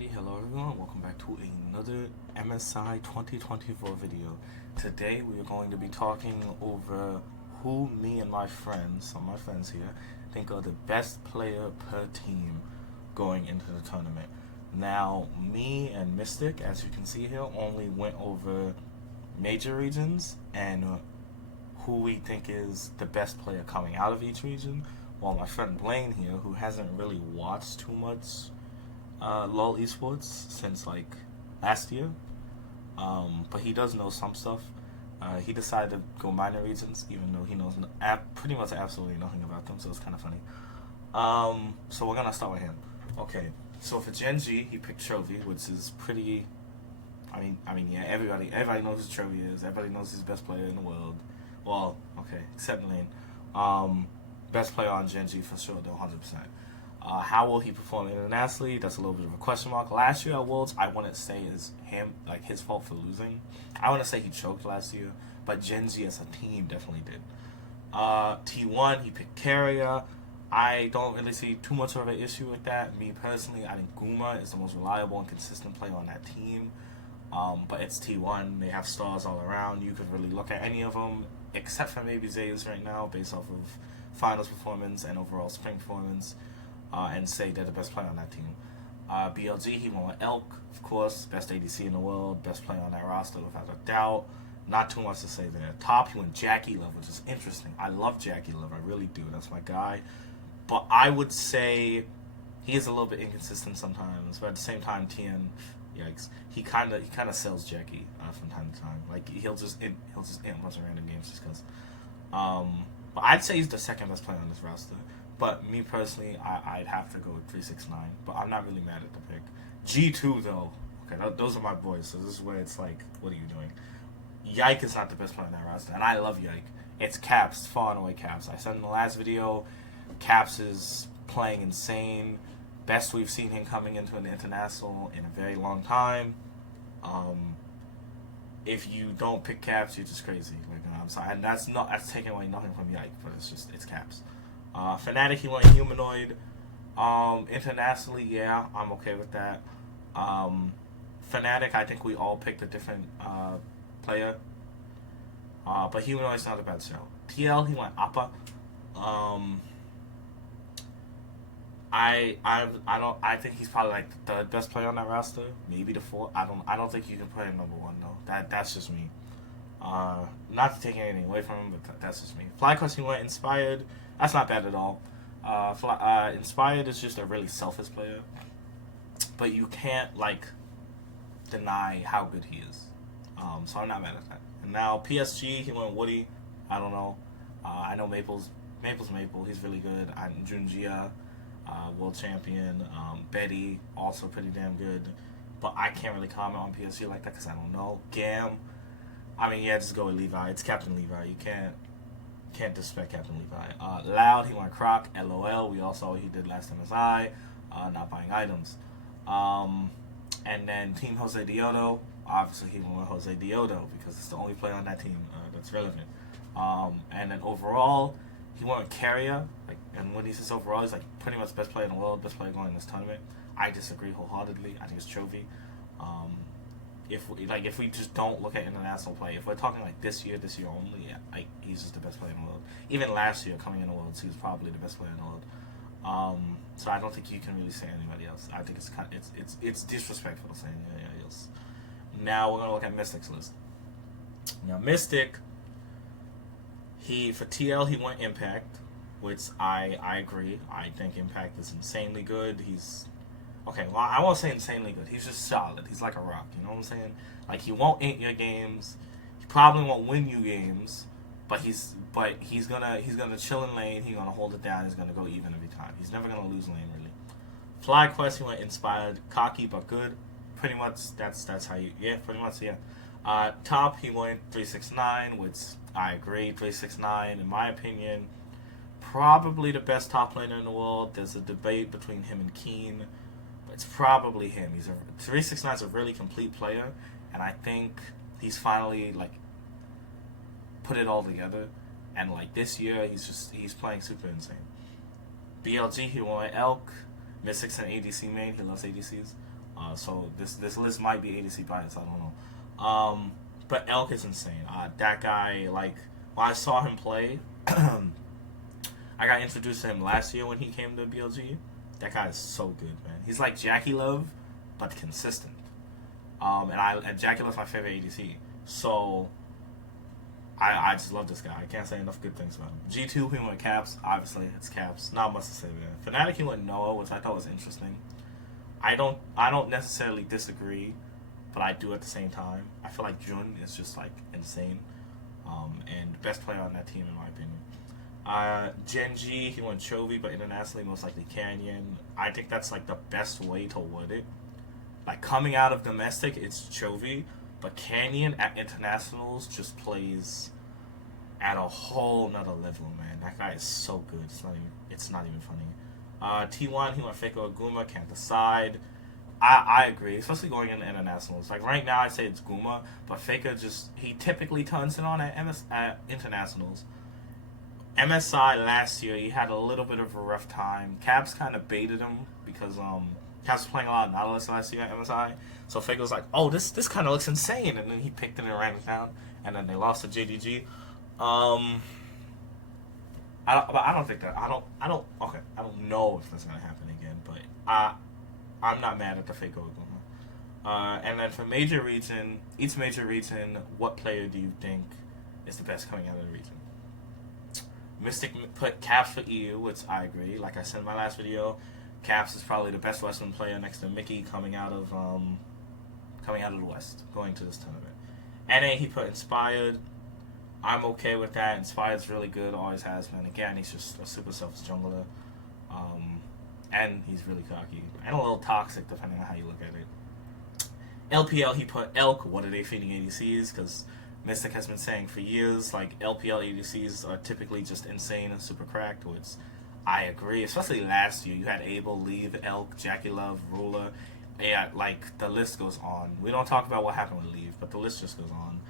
Alrighty, hello everyone, welcome back to another MSI 2024 video. Today we are going to be talking over who me and my friends, some of my friends here, think are the best player per team going into the tournament. Now, me and Mystic, as you can see here, only went over major regions and who we think is the best player coming out of each region, while my friend Blaine here, who hasn't really watched too much LOL esports since like last year, but he does know some stuff. He decided to go minor regions, even though he knows pretty much absolutely nothing about them, so it's kind of funny. So we're gonna start with him. Okay, so for Gen G, he picked Chovy, which is pretty. Yeah, everybody knows who Chovy is. Everybody knows he's the best player in the world. Well, okay, except Lane. Best player on Gen G for sure, though, 100%. How will he perform internationally? That's a little bit of a question mark. Last year at Worlds, I wouldn't say is him like his fault for losing. I wouldn't say he choked last year, but Gen Z as a team definitely did. T1, he picked Carrier. I don't really see too much of an issue with that. Me personally, I think Guma is the most reliable and consistent player on that team. But it's T1. They have stars all around. You could really look at any of them, except for maybe Zayas right now, based off of finals performance and overall spring performance. And say they're the best player on that team. BLG, he went with Elk, of course, best ADC in the world, best player on that roster without a doubt. Not too much to say there. Top, he went Jackie Love, which is interesting. I love Jackie Love, I really do. That's my guy. But I would say he is a little bit inconsistent sometimes. But at the same time, Tien, yikes, he kind of sells Jackie from time to time. Like he'll just int a bunch of random games just because. But I'd say he's the second best player on this roster. But me personally, I'd have to go with 369. But I'm not really mad at the pick. G2 though, okay, those are my boys. So this is where it's like, what are you doing? Yike is not the best player on that roster, and I love Yike. It's Caps, far and away Caps. I said in the last video, Caps is playing insane. Best we've seen him coming into an international in a very long time. If you don't pick Caps, you're just crazy. Like I'm sorry, and that's taking away nothing from Yike, but it's Caps. Fnatic, he went Humanoid. Internationally, yeah, I'm okay with that. Fnatic, I think we all picked a different player. But Humanoid's not a bad show. TL, he went Appa. I think he's probably like the third best player on that roster, maybe the fourth. I don't think you can put him number one though. That's just me. Not to take anything away from him, but that's just me. FlyQuest, he went Inspired. That's not bad at all. Inspired is just a really selfish player, but you can't like deny how good he is. So I'm not mad at that. And now PSG, he went Woody. I don't know. I know Maple's Maple. He's really good. I'm Junjia, world champion. Betty, also pretty damn good. But I can't really comment on PSG like that because I don't know. Gam, just go with Levi. It's Captain Levi. You can't disrespect Captain Levi. Loud, he went Croc. LOL, we all saw what he did last MSI. Not buying items. And then Team Jose Diodo. Obviously, he went with Jose Diodo because it's the only player on that team that's relevant. And then overall, he went with Carrier. And when he says overall, he's like pretty much best player in the world, best player going in this tournament. I disagree wholeheartedly. I think it's Chovy. If we just don't look at international play, if we're talking like this year only, yeah, he's just the best player in the world. Even last year, coming in the Worlds, he was probably the best player in the world. So I don't think you can really say anybody else. I think it's disrespectful to say anybody else. Now we're gonna look at Mystic's list. Now Mystic, for TL he went Impact, which I agree. I think Impact is insanely good. Okay, well, I won't say insanely good. He's just solid. He's like a rock. You know what I'm saying? Like he won't int your games. He probably won't win you games, but he's gonna chill in lane. He's gonna hold it down. He's gonna go even every time. He's never gonna lose lane really. FlyQuest, he went Inspired, cocky but good. Pretty much that's how you pretty much yeah. Top, he went 369, which I agree. 369 in my opinion, probably the best top laner in the world. There's a debate between him and Keen. It's probably him. 369 is a really complete player, and I think he's finally like put it all together. And like this year, he's playing super insane. BLG, he went Elk. Mystic's an ADC main. He loves ADCs. So this list might be ADC biased. I don't know. But Elk is insane. That guy, like, when I saw him play, I got introduced to him last year when he came to BLG. That guy is so good, man. He's like Jackie Love, but consistent. And Jackie Love's my favorite ADC. So I just love this guy. I can't say enough good things about him. G2, he went Caps. Obviously, it's Caps. Not much to say there. Fnatic, he went Noah, which I thought was interesting. I don't necessarily disagree, but I do at the same time. I feel like Jun is just like insane, and the best player on that team in my opinion. Genji, he went Chovy, but internationally most likely Canyon. I think that's like the best way to word it. Like coming out of domestic, it's Chovy, but Canyon at internationals just plays at a whole nother level, man. That guy is so good. It's not even funny. T1, he went Faker or Guma, can't decide. I agree, especially going into internationals. Like right now, I say it's Guma, but Faker he typically turns it on at internationals. MSI last year, he had a little bit of a rough time. Caps kind of baited him because Caps was playing a lot of Nautilus last year at MSI. So Faker was like, "Oh, this kind of looks insane," and then he picked it and ran it down, and then they lost to JDG. I don't think that I don't know if that's gonna happen again, but I'm not mad at the fake Oklahoma. And then for each major region, what player do you think is the best coming out of the region? Mystic put Caps for EU, which I agree. Like I said in my last video, Caps is probably the best Western player next to Mickey coming out of the West, going to this tournament. NA, he put Inspired. I'm okay with that. Inspired's really good, always has been. Again, he's just a super selfish jungler. And he's really cocky. And a little toxic, depending on how you look at it. LPL, he put Elk. What are they feeding ADCs? Because Mystic has been saying for years, like, LPL ADCs are typically just insane and super cracked, which I agree. Especially last year. You had Abel, Leave, Elk, Jackie Love, Ruler. Yeah, like, the list goes on. We don't talk about what happened with Leave, but the list just goes on.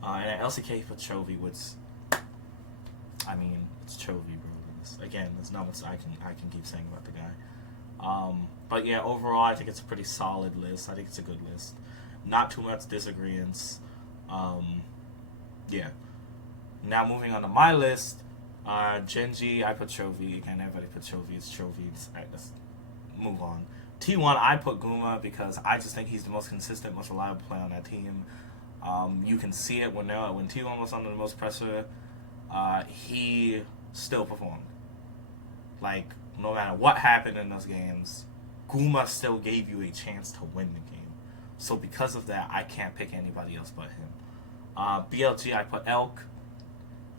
And at LCK for Chovy, which, I mean, it's Chovy, bro. Again, there's not much I can keep saying about the guy. But yeah, overall, I think it's a pretty solid list. I think it's a good list. Not too much disagreements. Yeah. Now moving on to my list, Genji, I put Chovy. Again, everybody put Chovy. It's Chovy. Let's move on. T1, I put Guma because I just think he's the most consistent, most reliable player on that team. You can see it when T1 was under the most pressure, he still performed. Like, no matter what happened in those games, Guma still gave you a chance to win the game. So because of that, I can't pick anybody else but him. BLG, I put Elk.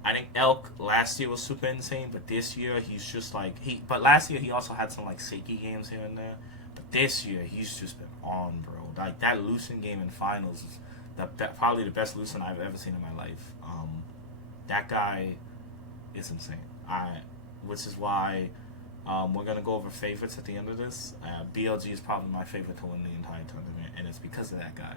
I think Elk last year was super insane, but this year he's just like but last year he also had some like Seiki games here and there. But this year he's just been on, bro. Like that Lucian game in finals is probably the best Lucian I've ever seen in my life. That guy is insane. Which is why we're gonna go over favorites at the end of this. BLG is probably my favorite to win the entire tournament, and it's because of that guy.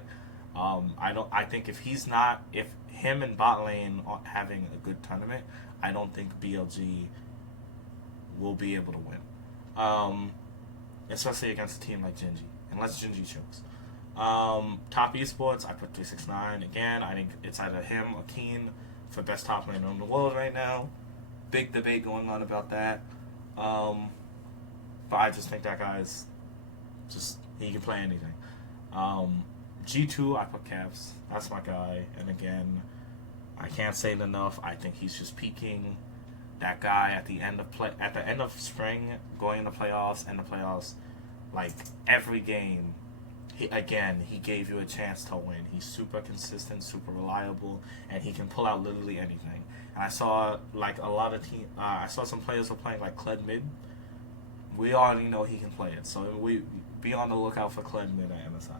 I think if him and bot lane aren't having a good tournament, I don't think BLG will be able to win. Especially against a team like Genji, unless Genji chokes. Top esports, I put 369. Again, I think it's either him or Keen for best top laner in the world right now. Big debate going on about that. But I just think that guy's he can play anything. G2, I put Caps. That's my guy. And again, I can't say it enough. I think he's just peaking. That guy at the end of spring, going into playoffs, like every game, he gave you a chance to win. He's super consistent, super reliable, and he can pull out literally anything. And I saw like a lot of I saw some players were playing like Kled mid. We already know he can play it, so we be on the lookout for Kled mid at MSI.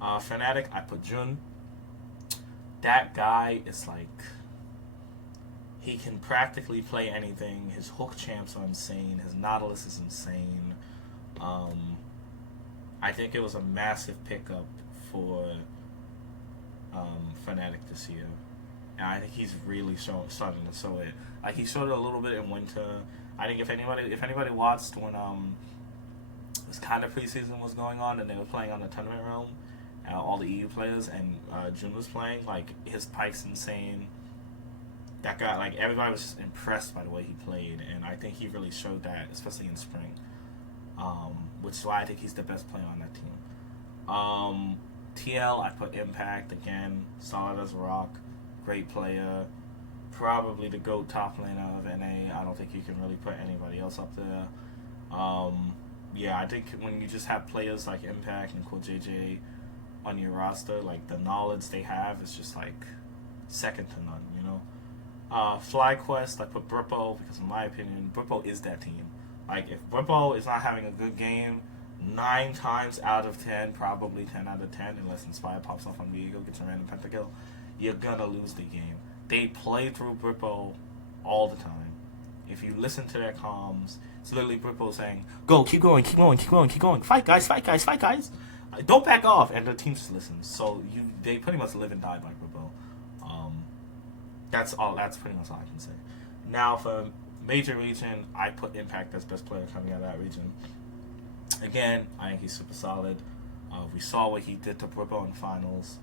Fnatic, I put Jun. That guy is like, he can practically play anything. His hook champs are insane. His Nautilus is insane. I think it was a massive pickup for Fnatic this year. And I think he's really starting to show it. Like, he showed it a little bit in winter. I think if anybody watched when kind of preseason was going on, and they were playing on the tournament realm. All the EU players, and Jun was playing. Like, his pike's insane. That guy, like, everybody was just impressed by the way he played, and I think he really showed that, especially in spring. Which is why I think he's the best player on that team. TL, I put Impact again, solid as a rock, great player, probably the GOAT top laner of NA. I don't think you can really put anybody else up there. Yeah, I think when you just have players like Impact and JJ on your roster, like, the knowledge they have is just like second to none, you know. FlyQuest, I put Brippo because in my opinion, Brippo is that team. Like, if Brippo is not having a good game, 9 times out of 10, probably 10 out of 10, unless Inspire pops off on Viego, gets a random pentakill, you're gonna lose the game. They play through Brippo all the time. If you listen to their comms, it's literally Brippo saying, "Go, keep going, keep going, keep going, keep going. Fight, guys, fight, guys, fight, guys. Don't back off." And the team just listens. So they pretty much live and die by Brippo. That's all. That's pretty much all I can say. Now for major region, I put Impact as best player coming out of that region. Again, I think he's super solid. We saw what he did to Brippo in finals.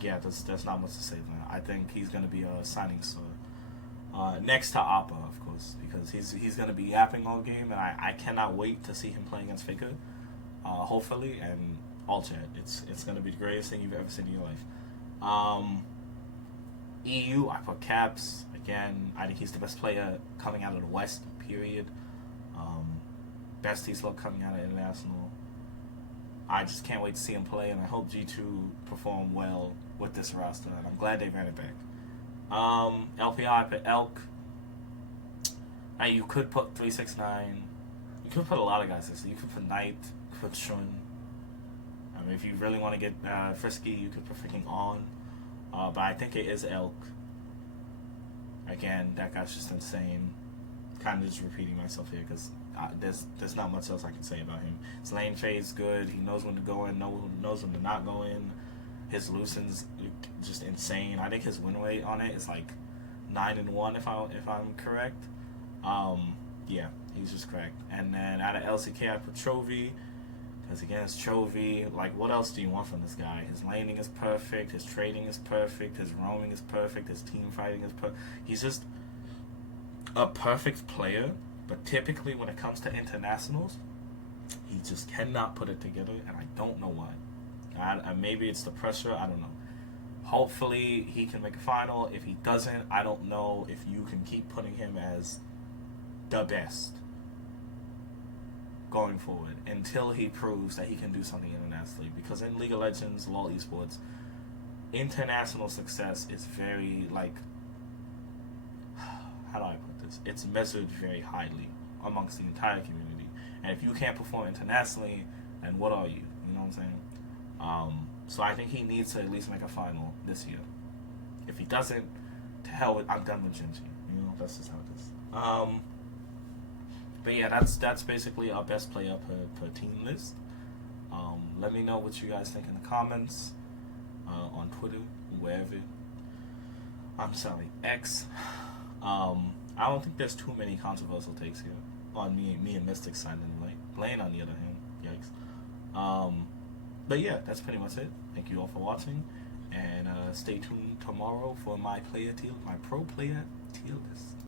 Yeah, there's not much to say there. I think he's going to be a signing star. Next to Appa, of course, because he's going to be yapping all game, and I cannot wait to see him play against Faker, hopefully, and All-Chat. It's going to be the greatest thing you've ever seen in your life. EU, I put Caps. Again, I think he's the best player coming out of the West, period. Best he's looked coming out of International. I just can't wait to see him play, and I hope G2 perform well with this roster, and I'm glad they ran it back. LPI, I put Elk. Now, you could put 369. You could put a lot of guys this. You could put Knight, you could put Shun. I mean, if you really want to get frisky, you could put freaking On. But I think it is Elk. Again, that guy's just insane. Kind of just repeating myself here because there's not much else I can say about him. His lane fade's good. He knows when to go in, knows when to not go in. His Lucian's just insane. I think his win rate on it is like 9-1 if I'm correct. Yeah, he's just correct. And then out of LCK, I put Chovy. Because again, it's Chovy. Like, what else do you want from this guy? His laning is perfect. His trading is perfect. His roaming is perfect. His team fighting is perfect. He's just a perfect player. But typically, when it comes to internationals, he just cannot put it together, and I don't know why. Maybe it's the pressure. I don't know. Hopefully, he can make a final. If he doesn't, I don't know if you can keep putting him as the best going forward until he proves that he can do something internationally. Because in League of Legends, LoL Esports, international success is very, like, how do I put this? It's measured very highly amongst the entire community. And if you can't perform internationally, then what are you? You know what I'm saying? So I think he needs to at least make a final this year. If he doesn't, to hell with, I'm done with Genji. You know, that's just how it is. But yeah, that's basically our best player per team list. Let me know what you guys think in the comments, on Twitter, wherever. I'm sorry, X. I don't think there's too many controversial takes here on me and Mystic's side anyway. Blaine, on the other hand, yikes. But yeah, that's pretty much it. Thank you all for watching, and stay tuned tomorrow for my pro player tier list.